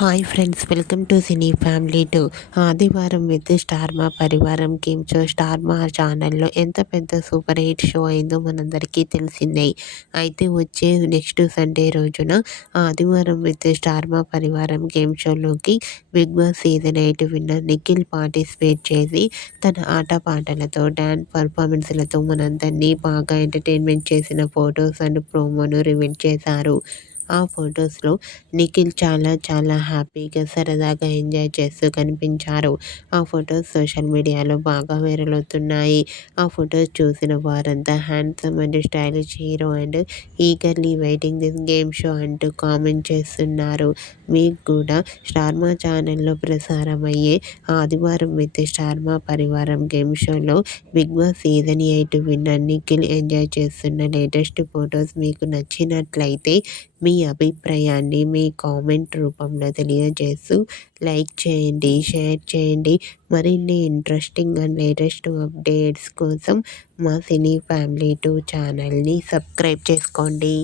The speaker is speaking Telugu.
Hi friends, welcome to cine family 2. ఆదివారం విత్ స్టార్ మా పరివారం గేమ్ షో స్టార్ మా ఛానల్లో ఎంత పెద్ద సూపర్ హిట్ షో అయిందో మనందరికీ తెలిసిందే. అయితే వచ్చే నెక్స్ట్ సండే రోజున ఆదివారం విత్ స్టార్ మా పరివారం గేమ్ షోలోకి Bigg Boss season 8 winner Nikhil participate చేసి తన ఆటపాటలతో డ్యాన్స్ పర్ఫార్మెన్స్లతో మనందరినీ బాగా ఎంటర్టైన్మెంట్ చేసిన ఫొటోస్ అండ్ ప్రోమోను రివీల్ చేశారు. ఆ ఫొటోస్లో నిఖిల్ చాలా చాలా హ్యాపీగా సరదాగా ఎంజాయ్ చేస్తూ కనిపించారు. ఆ ఫొటోస్ సోషల్ మీడియాలో బాగా వైరల్ అవుతున్నాయి. ఆ ఫొటోస్ చూసిన వారంతా handsome and stylish hero and eagerly waiting this game show అంటూ కామెంట్ చేస్తున్నారు. మీకు కూడా స్టార్ మా ఛానల్లో ప్రసారమయ్యే ఆదివారం విత్ స్టార్ మా పరివారం గేమ్ షోలో Bigg Boss season 8 winner Nikhil enjoy చేస్తున్న లేటెస్ట్ ఫొటోస్ మీకు నచ్చినట్లయితే మీ అభిప్రాయాన్ని మీ కామెంట్ రూపంలో తెలియజేస్తూ లైక్ చేయండి, షేర్ చేయండి. మరిన్ని ఇంట్రెస్టింగ్ అండ్ లేటెస్ట్ అప్డేట్స్ కోసం మా సినీ ఫ్యామిలీ 2 ఛానల్ని సబ్స్క్రైబ్ చేసుకోండి.